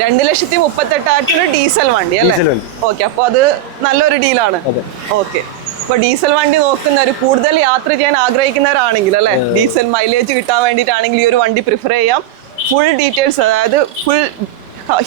2,38,000 diesel വണ്ടി അല്ലേ? Okay, അപ്പൊ അത് നല്ലൊരു ഡീലാണ്. ഓക്കെ, അപ്പൊ ഡീസൽ വണ്ടി നോക്കുന്നവർ, കൂടുതൽ യാത്ര ചെയ്യാൻ ആഗ്രഹിക്കുന്നവരാണെങ്കിൽ അല്ലെ, ഡീസൽ മൈലേജ് കിട്ടാൻ വേണ്ടിയിട്ടാണെങ്കിൽ ഈ ഒരു വണ്ടി പ്രിഫർ ചെയ്യാം. ഫുൾ ഡീറ്റെയിൽസ്, അതായത് ഫുൾ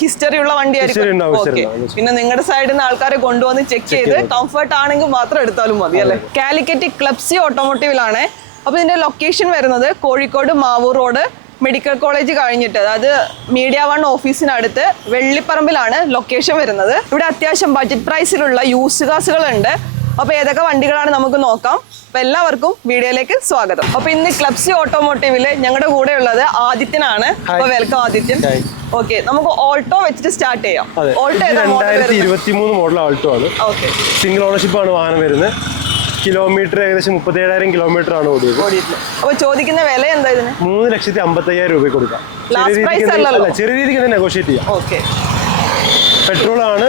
ഹിസ്റ്ററി ഉള്ള വണ്ടിയായിരിക്കും. ഓക്കെ, പിന്നെ നിങ്ങളുടെ സൈഡിൽ നിന്ന് ആൾക്കാരെ കൊണ്ടുവന്ന് ചെക്ക് ചെയ്ത് കംഫർട്ട് ആണെങ്കിൽ മാത്രം എടുത്താലും മതി അല്ലെ. കാലിക്കറ്റ് ക്ലബ്സി ഓട്ടോമോട്ടീവിലാണ്. അപ്പൊ ഇതിന്റെ ലൊക്കേഷൻ വരുന്നത് Kozhikode Mavoor road medical college കഴിഞ്ഞിട്ട്, അതായത് മീഡിയ 1 ഓഫീസിനടുത്ത് വെള്ളിപ്പറമ്പിലാണ് ലൊക്കേഷൻ വരുന്നത്. ഇവിടെ അത്യാവശ്യം ബഡ്ജറ്റ് പ്രൈസിലുള്ള യൂസ് കാസുകളുണ്ട്. അപ്പൊ ഏതൊക്കെ വണ്ടികളാണ് നമുക്ക് നോക്കാം. അപ്പൊ എല്ലാവർക്കും വീഡിയോയിലേക്ക് സ്വാഗതം. അപ്പൊ ഇന്ന് ക്ലബ്സി ഓട്ടോമോട്ടീവില് ഞങ്ങളുടെ കൂടെ ഉള്ളത് ആദിത്യനാണ്. അപ്പൊ വെൽക്കം ആദിത്യൻ. ഓക്കെ, നമുക്ക് ഓൾട്ടോ വെച്ചിട്ട് സ്റ്റാർട്ട് ചെയ്യാം. ഓൾട്ടോ 2023 മോഡൽ ഓൾട്ടോ ആണ്. സിംഗിൾ ഓണർഷിപ്പ് ആണ് വാഹനം വരുന്നത്. കിലോമീറ്റർ ഏകദേശം 37,000 കിലോമീറ്റർ ആണ് ഓടിയത്. അപ്പൊ ചോദിക്കുന്ന വില എന്താ ഇതിന്? 3,50,000 രൂപ കൊടുക്കാം. ചെറിയ രീതിക്ക് തന്നെ നെഗോഷിയേറ്റ് ചെയ്യാം. ഓക്കെ, പെട്രോൾ ആണ്,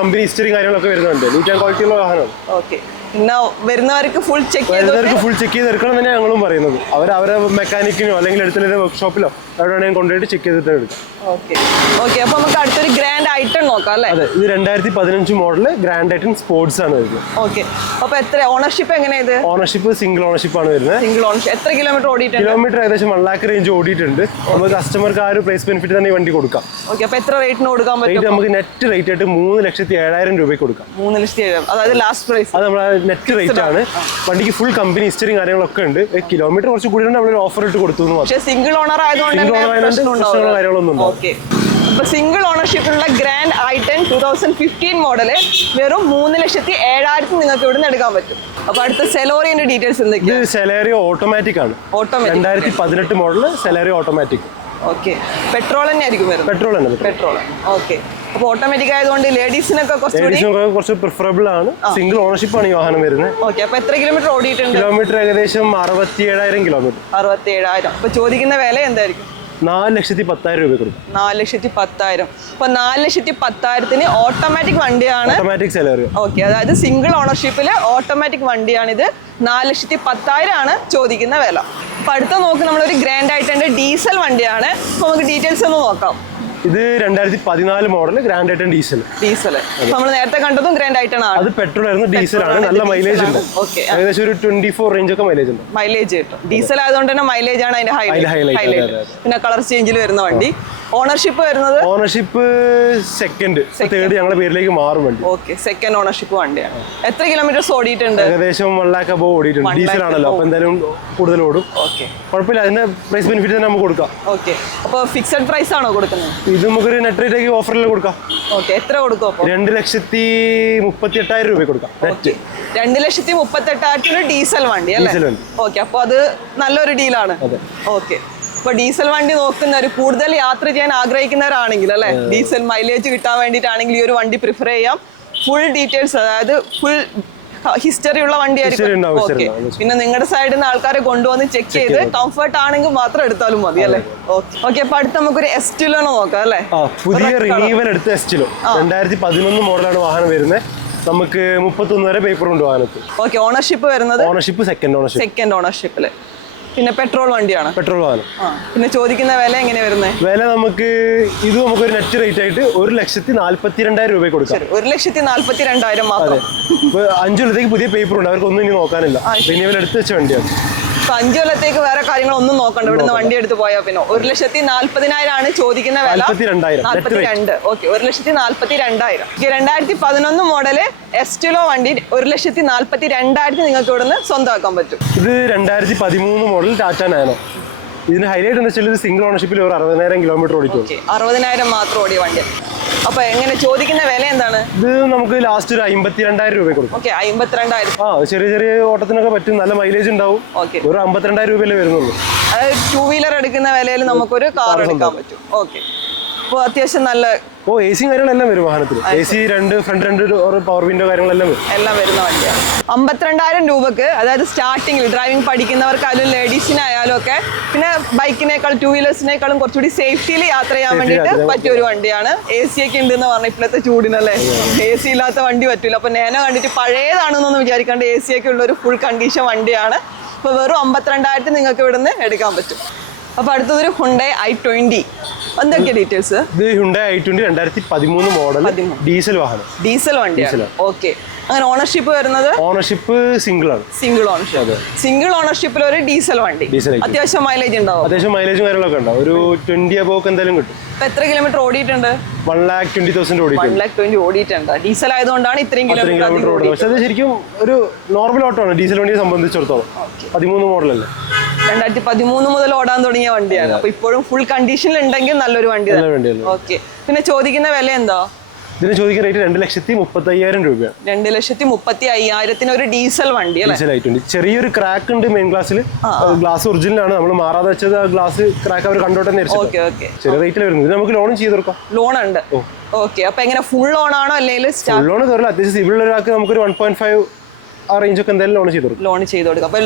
കമ്പനി ഹിസ്റ്ററി കാര്യങ്ങളൊക്കെ വരുന്നുണ്ട്. നീറ്റ് ആൻഡ് ക്വാളിറ്റി ഉള്ള വാഹനം. ഓക്കെ, പിന്നെ വരുന്നവർക്ക് ഫുൾ ചെക്ക് ചെയ്തെടുക്കണം തന്നെ ഞങ്ങളും പറയുന്നത്. അവരെ മെക്കാനിക്കിനോ അല്ലെങ്കിൽ അടുത്തുള്ള വർക്ക്ഷോപ്പിലോ എവിടെയാണെങ്കിൽ കൊണ്ടുപോയിട്ട് ചെക്ക് ചെയ്തിട്ട് എടുക്കാം. ഓക്കെ, അപ്പൊ നമുക്ക് അടുത്തൊരു ഗ്രാൻഡ് ഐറ്റൺ നോക്കാം അല്ലേ? അതെ, ഇത് 2015 മോഡല് ഗ്രാൻഡ് ഐറ്റൺ സ്പോർട്സ് ആണ് വരുന്നത്. ഓക്കെ, അപ്പൊ എത്ര ഓണർഷിപ്പ് എങ്ങനെയാണ് ഇത്? ഓണർഷിപ്പ് സിംഗിൾ ഓണർഷിപ്പ് ആണ് വരുന്നത്. Single ownership. എത്ര കിലോമീറ്റർ ഓടിയിട്ടുണ്ട്? കിലോമീറ്റർ ഏകദേശം 1 lakh റേഞ്ച് ഓടിയിട്ടുണ്ട്. നമുക്ക് കസ്റ്റമർക്ക് ആ ഒരു പ്രൈസ് ബെനിഫിറ്റ് തന്നെ ഈ വണ്ടി കൊടുക്കാം. ഓക്കെ, അപ്പൊ എത്ര റേറ്റിന് കൊടുക്കാൻ പറ്റും? നമുക്ക് നെറ്റ് റേറ്റ് ആയിട്ട് 3,07,000 രൂപയ്ക്ക് കൊടുക്കാം. 3,07,000, അതായത് ലാസ്റ്റ് പ്രൈസ്. അത് നമ്മളെ നെറ്റ് റേറ്റ് ആണ്. വണ്ടിക്ക് ഫുൾ കമ്പനി ഹിസ്റ്ററിയും കാര്യങ്ങളൊക്കെ ഉണ്ട്. കിലോമീറ്റർ കുറച്ച് കൂടി നമ്മൾ ഓഫർ ഇട്ട് കൊടുത്തു. പക്ഷേ സിംഗിൾ ഓണർ ആയതുകൊണ്ട് കാര്യങ്ങളൊന്നും. ഓക്കെ, അപ്പൊ സിംഗിൾ ഓണർഷിപ്പിലുള്ള ഗ്രാൻഡ് ഐറ്റൺ 2015 മോഡല് വെറും 3,07,000 നിങ്ങൾക്ക് ഇവിടെ നിന്ന് എടുക്കാൻ പറ്റും. അപ്പൊ അടുത്ത സെലോറിയുടെ ഡീറ്റെയിൽസ് എന്തൊക്കെയാണ്? സെലേറിയോ ഓട്ടോമാറ്റിക് ആണ്. 2018 model Celerio automatic. Okay, petrol തന്നെ ആയിരിക്കും വരുന്നത്? പെട്രോൾ. ഓക്കെ, അപ്പൊ ഓട്ടോമാറ്റിക് ആയതുകൊണ്ട് ലേഡീസിനൊക്കെ കുറച്ച് പ്രിഫറബിൾ ആണ്. സിംഗിൾ ഓണർഷിപ്പ് ആണ് ഈ വാഹനം വരുന്നത്. ഓക്കെ, അപ്പൊ എത്ര കിലോമീറ്റർ ഓടിയിട്ടുണ്ട്? കിലോമീറ്റർ ഏകദേശം 67,000 കിലോമീറ്റർ. 67,000. അപ്പൊ ചോദിക്കുന്ന വില എന്തായിരിക്കും? 4,10,000 രൂപ കൊടുക്കും. 4,10,000. അപ്പൊ 4,10,000 ഓട്ടോമാറ്റിക് വണ്ടിയാണ്. ഓട്ടോമാറ്റിക് സെലേറിയോ. ഓക്കെ, അതായത് സിംഗിൾ ഓണർഷിപ്പില് ഓട്ടോമാറ്റിക് വണ്ടിയാണിത്. 4,10,000 ആണ് ചോദിക്കുന്ന വില. അപ്പൊ അടുത്ത നോക്ക് നമ്മളൊരു ഗ്രാൻഡ് ഐറ്റൻ്റെ ഡീസൽ വണ്ടിയാണ്. അപ്പൊ നമുക്ക് ഡീറ്റെയിൽസ് ഒന്ന് നോക്കാം. ഇത് 2014 മോഡൽ ഗ്രാൻഡ് ഐറ്റൺ ഡീസൽ. നമ്മൾ നേരത്തെ കണ്ടതും ഗ്രാൻഡ് ഐറ്റൺ ആണ്. അത് പെട്രോൾ ആയിരുന്നു, ഡീസൽ ആണ്. നല്ല മൈലേജ് ഉണ്ട്. ഏകദേശം ഒരു 24 റേഞ്ച് ഒക്കെ മൈലേജ് ഉണ്ട്. മൈലേജ് കിട്ടും. ഡീസൽ ആയതുകൊണ്ട് തന്നെ മൈലേജ് ആണ് അതിന്റെ ഹൈലൈറ്റ്. പിന്നെ കളർ ചേഞ്ചിൽ വരുന്ന വണ്ടി. ഓണർഷിപ്പ് വരുന്നത്? ഓണർഷിപ്പ് സെക്കൻഡ്, തേർഡ് ഞങ്ങളുടെ പേരിലേക്ക് മാറും വണ്ടി. ഓക്കെ, സെക്കൻഡ് ഓണർഷിപ്പ് വണ്ടിയാണ്. എത്ര കിലോമീറ്റർ ഓടിയിട്ടുണ്ട്? ഏകദേശം 1 lakh above ഓടിയിട്ടുണ്ട്. ഡീസൽ ആണല്ലോ, അപ്പൊ എന്തായാലും കൂടുതൽ ഓടും. ഓക്കെ, കുഴപ്പമില്ല. അതിന്റെ പ്രൈസ് ബെനിഫിറ്റ് തന്നെ നമുക്ക് കൊടുക്കാം. ഓക്കെ, അപ്പൊ ഫിക്സഡ് പ്രൈസ് ആണോ കൊടുക്കുന്നത്? ഇത് നമുക്കൊരു നെറ്റ് റേറ്റ് ആക്കി ഓഫറിൽ കൊടുക്കാം. ഓക്കെ, എത്ര കൊടുക്കും? 2,38,000 രൂപ കൊടുക്കാം. നെറ്റ് 2,38,000 ഡീസൽ വണ്ടി അല്ലേ? ഓക്കെ, അപ്പൊ അത് നല്ലൊരു ഡീലാണ്. ഓക്കെ, അപ്പൊ ഡീസൽ വണ്ടി നോക്കുന്നവർ, കൂടുതൽ യാത്ര ചെയ്യാൻ ആഗ്രഹിക്കുന്നവരാണെങ്കിൽ അല്ലെ, ഡീസൽ മൈലേജ് കിട്ടാൻ വേണ്ടിയിട്ടാണെങ്കിൽ ഈ ഒരു വണ്ടി പ്രിഫർ ചെയ്യാം. ഫുൾ ഡീറ്റെയിൽസ്, അതായത് ഫുൾ ഹിസ്റ്ററി ഉള്ള വണ്ടിയായിരിക്കും. ഓക്കെ, പിന്നെ നിങ്ങളുടെ സൈഡിൽ നിന്ന് ആൾക്കാരെ കൊണ്ടുവന്ന് ചെക്ക് ചെയ്ത് കംഫർട്ട് ആണെങ്കിൽ മാത്രം എടുത്താലും മതി അല്ലെ? ഓക്കെ, അപ്പൊ അടുത്ത് നമുക്കൊരു എസ്റ്റിലോ നോക്കാം അല്ലെ? പുതിയ റിനീവൽ എടുത്ത എസ്റ്റിലോ 2011 മോഡലാണ് വാഹനം വരുന്നത്. നമുക്ക് 31 വരെ പേപ്പർ ഉണ്ട് വാഹനത്തിൽ. ഓക്കെ, ഓണർഷിപ്പ് വരുന്നത്? ഓണർഷിപ്പ് സെക്കൻഡ് ഓണർഷിപ്പില്. പിന്നെ പെട്രോൾ വണ്ടിയാണ്. പെട്രോൾ വാഹനം. പിന്നെ ചോദിക്കുന്ന വില എങ്ങനെയാ വരുന്നത്? വില നമുക്കൊരു നെറ്റ് റേറ്റ് ആയിട്ട് 1,42,000 രൂപ കൊടുക്കാം. 1,42,000 മാത്രം. 5 കൊല്ലത്തേക്ക് പുതിയ പേപ്പർ ഉണ്ട്. അവർക്കൊന്നും ഇനി നോക്കാനില്ല. റിന്യൂവൽ എടുത്ത് വെച്ച വണ്ടിയാണ്. 5 കൊല്ലത്തേക്ക് വേറെ കാര്യങ്ങളൊന്നും നോക്കണ്ട. ഇവിടുന്ന് വണ്ടി എടുത്ത് പോയാൽ പിന്നെ 1,40,000 ആണ് ചോദിക്കുന്ന വില. 42. ഓക്കെ, 1,42,000. 2011 മോഡല് എസ്റ്റിലോ വണ്ടി 1,42,000 നിങ്ങൾക്ക് ഇവിടുന്ന് സ്വന്തമാക്കാൻ പറ്റും. ഇത് 2013 മോഡൽ ടാറ്റ നാനോ. ഇതിന് ഹൈലൈറ്റ് എന്ന് വെച്ചാൽ സിംഗിൾ ഓണർഷിപ്പിൽ ഒരു 60,000 കിലോമീറ്റർ ഓടിക്കും. 60,000 മാത്രം ഓടിയ വണ്ടി. അപ്പൊ എങ്ങനെ ചോദിക്കുന്ന വില എന്താണ്? ഇത് നമുക്ക് ലാസ്റ്റ് ഒരു 52,000 രൂപ കൊടുക്കും. ഓക്കെ, 52,000. ചെറിയ ഓട്ടത്തിനൊക്കെ പറ്റും. നല്ല മൈലേജ് ഉണ്ടാവും. ഒരു 52,000 രൂപയല്ലേ വരുന്നുള്ളൂ. അതായത് 2 വീലർ എടുക്കുന്ന വിലയിൽ നമുക്കൊരു കാർ എടുക്കാൻ പറ്റും. ഓക്കെ, അപ്പോൾ അത്യാവശ്യം നല്ല AC കാര്യങ്ങളെല്ലാം വരും വാഹനത്തിൽ. AC 2 ഫ്രണ്ട് 2 പവർ വിൻഡോ കാര്യങ്ങളെല്ലാം വരുന്ന വണ്ടിയാണ്. 52,000 രൂപക്ക്, അതായത് സ്റ്റാർട്ടിങ്ങിൽ ഡ്രൈവിംഗ് പഠിക്കുന്നവർക്കായാലും ലേഡീസിനായാലും ഒക്കെ, പിന്നെ ബൈക്കിനേക്കാളും 2 വീലേഴ്സിനേക്കാളും കുറച്ചുകൂടി സേഫ്റ്റിയിൽ യാത്ര ചെയ്യാൻ വേണ്ടിയിട്ട് പറ്റിയ ഒരു വണ്ടിയാണ്. AC ഒക്കെ ഉണ്ടെന്ന് പറഞ്ഞാൽ ഇപ്പോഴത്തെ ചൂടിനല്ലേ, AC ഇല്ലാത്ത വണ്ടി പറ്റില്ല. അപ്പൊ നാനോ കണ്ടിട്ട് പഴയതാണെന്നൊന്നും വിചാരിക്കാണ്ട് AC ഒക്കെ ഉള്ള ഒരു ഫുൾ കണ്ടീഷൻ വണ്ടിയാണ്. അപ്പൊ വെറും 52,000 നിങ്ങൾക്ക് ഇവിടുന്ന് എടുക്കാൻ പറ്റും. അപ്പൊ അടുത്തതൊരു ഹുണ്ടായ് i20. എന്തൊക്കെ ഡീറ്റെയിൽസ്? ഇത് ഹ്യുണ്ടായി i20 2013 മോഡൽ ഡീസൽ വാഹനം. ഡീസൽ വണ്ടിയാണ്. ഓക്കെ. അങ്ങനെ ഓണർഷിപ്പ് വരുന്നത്? ഓണർഷിപ്പ് സിംഗിൾ ആണ്. Single ownership. സിംഗിൾ ഓണർഷിപ്പിൽ ഒരു ഡീസൽ വണ്ടി. അത്യാവശ്യം മൈലേജ് ഉണ്ടാവും. അത്യാവശ്യം മൈലേജും കാര്യങ്ങളൊക്കെ ഉണ്ടാവും. ഒരു 20 അബോക്ക് എന്തായാലും കിട്ടും. എത്ര കിലോമീറ്റർ ഓടിയിട്ടുണ്ട്? 1,20,000 ഓടിയിട്ടുണ്ട്. 1,20,000 ഓടിയിട്ടുണ്ട്. ഡീസൽ ആയതുകൊണ്ടാണ് ഇത്രയും കിലോമീറ്റർ ഓടിയത്. പക്ഷെ അത് ശരിക്കും ഒരു നോർമൽ ഓട്ടോ ആണ് ഡീസൽ വണ്ടിയെ സംബന്ധിച്ചിടത്തോളം. 13 മോഡലല്ലേ. 2013 മുതൽ ഓടാൻ തുടങ്ങിയ വണ്ടിയാണ്. അപ്പൊ ഇപ്പോഴും ഫുൾ കണ്ടീഷനിൽ ഉണ്ടെങ്കിൽ നല്ലൊരു വണ്ടി. ഓക്കെ. പിന്നെ ചോദിക്കുന്ന വില എന്താ? ഇതിന് ചോദിക്കുന്ന റേറ്റ് 2,35,000 രൂപയാണ്. 2,35,000 ഒരു ഡീസൽ വണ്ടി അല്ലേ? ചെറിയൊരു ക്രാക്ക് ഉണ്ട് മെയിൻ ഗ്ലാസ്സിൽ. ഗ്ലാസ് ഒറിജിനൽ ആണ്, നമ്മൾ മാറാതെ വെച്ചത്. ആ ഗ്ലാസ് ക്രാക്ക് അവർ കണ്ടോട്ടെ. ചെറിയ റേറ്റിൽ വരുന്നത്. ഇത് നമുക്ക് ലോണും ചെയ്ത് കൊടുക്കാം. ലോൺ ഉണ്ട്. ഓക്കെ. അപ്പൊ എങ്ങനെ ഫുൾ ലോൺ ആണോ അല്ലെങ്കിൽ ഫുൾ ലോൺ കയറില്ല. അത്യാവശ്യം സിവിൽ ഒരാൾക്ക് നമുക്കൊരു 1.5 ആ റേഞ്ച് ഒക്കെ എന്തായാലും ലോൺ ചെയ്ത് കൊടുക്കും. ലോൺ ചെയ്ത് കൊടുക്കാം. അപ്പൊ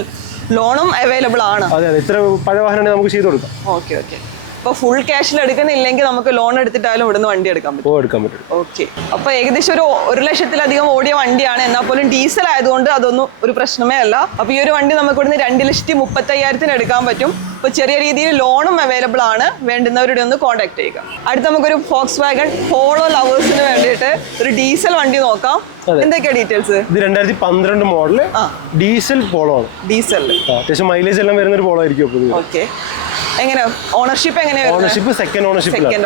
ലോണും അവൈലബിൾ ആണ്. അതെ. ഇത്ര പഴയ വാഹനം നമുക്ക് ചെയ്ത് കൊടുക്കാം. ഓക്കെ. ഓക്കെ. അപ്പൊ ഫുൾ ക്യാഷിൽ എടുക്കുന്നില്ലെങ്കിൽ നമുക്ക് ലോൺ എടുത്തിട്ടായാലും ഇവിടുന്ന് വണ്ടി എടുക്കാൻ പറ്റും. ഓക്കെ. അപ്പൊ ഏകദേശം ഒരു 1,00,000-ലധികം ഓടിയ വണ്ടിയാണ്. എന്നാൽ പോലും ഡീസൽ ആയതുകൊണ്ട് അതൊന്നും ഒരു പ്രശ്നമേ അല്ല. അപ്പൊ ഈ ഒരു വണ്ടി നമുക്ക് ഇവിടുന്ന് 2,35,000 എടുക്കാൻ പറ്റും. അപ്പൊ ചെറിയ രീതിയിൽ ലോണും അവൈലബിൾ ആണ്. വേണ്ടുന്നവരുടെ ഒന്ന് കോൺടാക്ട് ചെയ്യുക. അടുത്ത നമുക്കൊരു Volkswagen പോളോ ലവേഴ്സിന് വേണ്ടിയിട്ട് ഒരു ഡീസൽ വണ്ടി നോക്കാം. എന്തൊക്കെയാ ഡീറ്റെയിൽസ്? ഇത് 2012 മോഡല് ഡീസൽ പോളോ ആണ്. ഡീസൽ അത്യാവശ്യം മൈലേജ് എല്ലാം വരുന്ന ഒരു പോളോ ആയിരിക്കും. ഓക്കെ. എങ്ങനെ ഓണർഷിപ്പ് എങ്ങനെയാണ്? Ownership second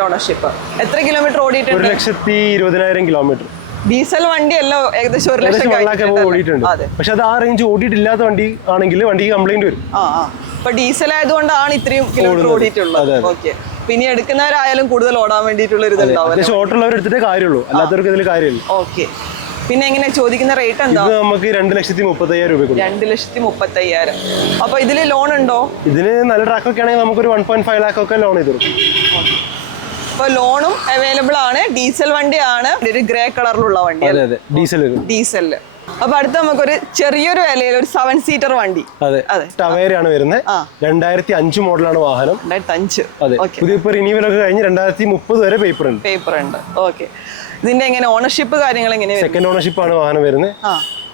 ownership. എത്ര കിലോമീറ്റർ ഓടിയിട്ടുണ്ട്? 1,20,000 കിലോമീറ്റർ. ഡീസൽ വണ്ടി എല്ലാം ഏകദേശം 1,00,000 ഓടിയിട്ടുണ്ട്. പക്ഷെ അത് ആ റേഞ്ച് ഓടിയിട്ടില്ലാത്ത വണ്ടി ആണെങ്കിൽ വണ്ടിക്ക് കംപ്ലൈന്റ് വരും. ഇപ്പൊ ഡീസൽ ആയതുകൊണ്ടാണ് ഇത്രയും കിലോമീറ്റർ ഓടിയിട്ടുള്ളത്. ഓക്കെ. പിന്നെ എടുക്കുന്നവരായാലും കൂടുതൽ ഓടാൻ വേണ്ടിയിട്ടുള്ള ഒരു ഇതുണ്ടാവും. ഷോർട്ടുള്ളവർ എടുത്തിട്ടേ കാര്യമുള്ളൂ, അല്ലാത്തവർക്ക് ഇതിൽ കാര്യമില്ല. ഓക്കെ. പിന്നെ എങ്ങനെ ചോദിക്കുന്ന റേറ്റ് എന്താ? ഇത് നമുക്ക് 2,35,000 രൂപ. 2,35,000. അപ്പൊ ഇതില് ലോൺ ഉണ്ടോ? ഇതിന് നല്ല ട്രാക്ക് ഒക്കെ ആണെങ്കിൽ നമുക്കൊരു 1.5 lakh ഒക്കെ ലോൺ ചെയ്തു കൊടുക്കും. അപ്പൊ ലോണും അവൈലബിൾ ആണ്. ഡീസൽ വണ്ടിയാണ്. ഒരു ഗ്രേ കളറിലുള്ള വണ്ടി. ഡീസലില്. അപ്പൊ അടുത്ത നമുക്കൊരു ചെറിയൊരു വിലയിൽ ഒരു 7 സീറ്റർ വണ്ടി. അതെ. ടവേരയാണ് വരുന്നത്. 2005 മോഡലാണ് വാഹനം. 2005. അതെ. പുതിയ റിന്യൂവൽ ഒക്കെ കഴിഞ്ഞ് 2030 വരെ പേപ്പർ ഉണ്ട്. ഓക്കെ. ഇതിന്റെ എങ്ങനെ ഓണർഷിപ്പ് കാര്യങ്ങൾ എങ്ങനെയാണ്? സെക്കൻഡ് ഓണർഷിപ്പ് ആണ് വാഹനം വരുന്നത്.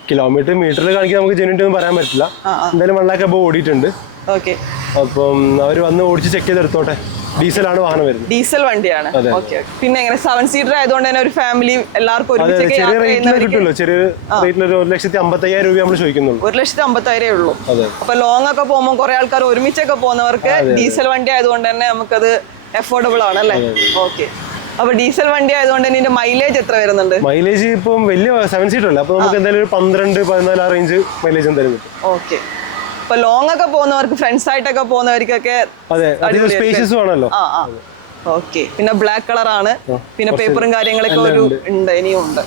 കിലോമീറ്റർ മീറ്ററിൽ കാണിക്കാൻ നമുക്ക് ജെന്യൂൻ പറയാൻ പറ്റില്ല. എന്തായാലും 1 lakh അബവ് ഓടിയിട്ടുണ്ട്. ഓക്കെ. അപ്പം അവര് വന്ന് ഓടിച്ച് ചെക്ക് ചെയ്തെടുത്തോട്ടെ. ഡീസലാണ് വാഹനം വരുന്നത്. ഡീസൽ വണ്ടിയാണ്. ഓക്കെ. പിന്നെ എങ്ങനെ 7 സീറ്റർ ആയതുകൊണ്ട് തന്നെ ഒരു ഫാമിലി എല്ലാവർക്കും ഒരുമിച്ച് കിട്ടുമല്ലോ. ചെറിയ റേറ്റിൽ 1,55,000 രൂപ നമ്മൾ ചോദിക്കുന്നുള്ളൂ. 1,50,000 ഉള്ളൂ. അപ്പൊ ലോങ് ഒക്കെ പോകുമ്പോൾ കുറെ ആൾക്കാർ ഒരുമിച്ചൊക്കെ പോകുന്നവർക്ക് ഡീസൽ വണ്ടി ആയതുകൊണ്ട് തന്നെ നമുക്കത് അഫോർഡബിൾ ആണ് അല്ലേ? ഓക്കെ. അപ്പൊ ഡീസൽ വണ്ടി ആയതുകൊണ്ട് തന്നെ ഇതിന്റെ മൈലേജ് എത്ര വരുന്നുണ്ട്? മൈലേജ് ഇപ്പം വലിയ 7 സീറ്റർ അല്ല. അപ്പൊ നമുക്ക് എന്തായാലും ഒരു 12-14 ആ റേഞ്ച് മൈലേജ് എന്തായാലും കിട്ടും. ഓക്കെ. അപ്പൊ ലോങ് ഒക്കെ പോകുന്നവർക്ക് ഫ്രണ്ട്സ് ആയിട്ടൊക്കെ പോകുന്നവർക്കൊക്കെ സ്പേഷ്യസ് ആണല്ലോ. ഓക്കെ. പിന്നെ ബ്ലാക്ക് കളർ ആണ്. പിന്നെ പേപ്പറും കാര്യങ്ങളൊക്കെ ഒരു ഉണ്ട്, ഇനിയും ഉണ്ട്.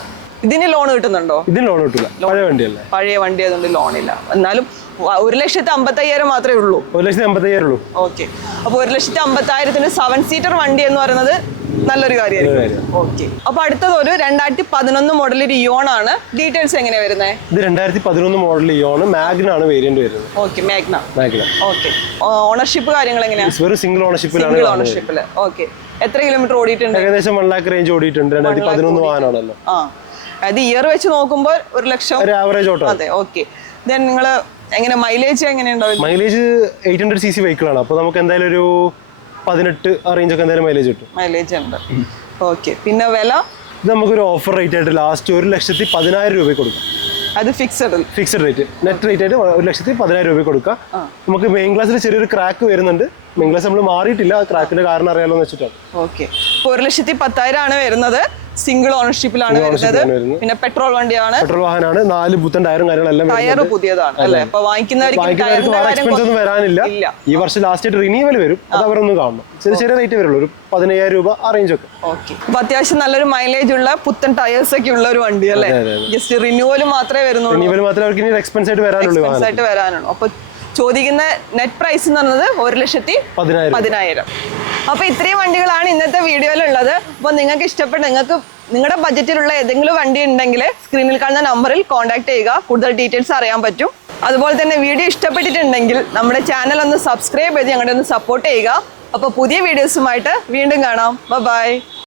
ഇതിന് ലോൺ കിട്ടുന്നുണ്ടോ? ഇതിന് ലോൺ കിട്ടില്ല. പഴയ വണ്ടിയല്ലേ. പഴയ വണ്ടി ആയതുകൊണ്ട് ലോൺ ഇല്ല. എന്നാലും 1,50,000 മാത്രമേ ഉള്ളൂ. 1,50,000 ഉള്ളൂ. ഓക്കെ. അപ്പൊ 1,50,000 7 സീറ്റർ വണ്ടി എന്ന് പറയുന്നത് നല്ലൊരു കാര്യമായിരിക്കും. ഓക്കെ. അപ്പൊ അടുത്തത് ഒരു 2011 മോഡൽ ഇയോൺ ആണ്. ഡീറ്റെയിൽസ് എങ്ങനെയാ വരുന്നത്? ഇത് 2011 മോഡൽ ഇയോൺ മാഗ്ന ആണ് വേരിയന്റ് വരുന്നത്. ഓക്കെ. മാഗ്ന. ഓക്കെ. ഓണർഷിപ്പ് കാര്യങ്ങൾ എങ്ങനെയാണ്? ഒരു സിംഗിൾ ഓണർഷിപ്പിലാണ്. ഓക്കെ. എത്ര കിലോമീറ്റർ ഓടിയിട്ടുണ്ട്? ഏകദേശം 1 lakh റേഞ്ച് ഓടിയിട്ടുണ്ട്. 2011 വാഹനമാണല്ലോ. അത് ഇയർ വെച്ച് നോക്കുമ്പോൾ 1,00,000 ഒരു ആവറേജ് ഓട്ടോ. അതെ. ഓക്കെ. ദെൻ നിങ്ങൾ എങ്ങനെ മൈലേജ് എങ്ങനെയുണ്ടാവും? മൈലേജ് 800cc വെഹിക്കിൾ ആണ്. അപ്പൊ നമുക്ക് എന്തായാലും ഒരു 18 ആ റേഞ്ച് ഒക്കെ എന്തായാലും മൈലേജ് കിട്ടും. മൈലേജ് ഉണ്ട്. ഓക്കെ. പിന്നെ വില? ഇത് നമുക്കൊരു ഓഫർ റേറ്റ് ആയിട്ട് ലാസ്റ്റ് 1,10,000 രൂപ കൊടുക്കാം. അത് ഫിക്സഡ് റേറ്റ്. നെറ്റ് റേറ്റ് ആയിട്ട് 1,10,000 രൂപ കൊടുക്കാം. നമുക്ക് മെയിൻ ക്ലാസ്സിൽ ചെറിയൊരു ക്രാക്ക് വരുന്നുണ്ട്. മെയിൻ ക്ലാസ് നമ്മൾ മാറിയിട്ടില്ല. ക്രാക്കിന്റെ കാരണം അറിയാലോ എന്ന് വെച്ചിട്ടാണ്. ഓക്കെ. 1,10,000 ആണ് വരുന്നത്. സിംഗിൾ ഓണർഷിപ്പിലാണ് വരുന്നത്. പിന്നെ പെട്രോൾ വണ്ടിയാണ്. പെട്രോൾ വാഹനമാണ്. 4 പുത്തൻ ടയറും കാര്യങ്ങളെല്ലാം ടയർ പുതിയതാണ് അല്ലേ? അപ്പൊ വാങ്ങിക്കുന്നവർക്ക് വരാനില്ല. ഈ വർഷം ലാസ്റ്റ് ആയിട്ട് റിന്യൂവൽ വരും. അത് അവരൊന്നും കാണണം. ചെറിയ റേറ്റ് വരുള്ളൂ. ഒരു 15,000 രൂപ ആ റേഞ്ച് ഒക്കെ. ഓക്കെ. അപ്പൊ അത്യാവശ്യം നല്ലൊരു മൈലേജ് ഉള്ള പുത്തൻ ടയേഴ്സ് ഒക്കെ ഉള്ള ഒരു വണ്ടി അല്ലേ? ജസ്റ്റ് റിന്യൂവൽ മാത്രമേ വരുന്നുള്ളൂ. റിന്യൂവൽ മാത്രമേ അവർക്ക് ഇനി എക്സ്പെൻസ് ആയിട്ട് വരാനുള്ളൂ. അപ്പൊ ചോദിക്കുന്ന നെറ്റ് പ്രൈസ് എന്ന് പറയുന്നത് 1,10,000. അപ്പൊ ഇത്രയും വണ്ടികളാണ് ഇന്നത്തെ വീഡിയോയിലുള്ളത്. അപ്പൊ നിങ്ങൾക്ക് ഇഷ്ടപ്പെട്ട നിങ്ങളുടെ ബജറ്റിലുള്ള ഏതെങ്കിലും വണ്ടി ഉണ്ടെങ്കിൽ സ്ക്രീനിൽ കാണുന്ന നമ്പറിൽ കോൺടാക്ട് ചെയ്യുക. കൂടുതൽ ഡീറ്റെയിൽസ് അറിയാൻ പറ്റും. അതുപോലെ തന്നെ വീഡിയോ ഇഷ്ടപ്പെട്ടിട്ടുണ്ടെങ്കിൽ നമ്മുടെ ചാനൽ ഒന്ന് സബ്സ്ക്രൈബ് ചെയ്ത് ഞങ്ങളുടെ ഒന്ന് സപ്പോർട്ട് ചെയ്യുക. അപ്പോൾ പുതിയ വീഡിയോസുമായിട്ട് വീണ്ടും കാണാം. ബൈ.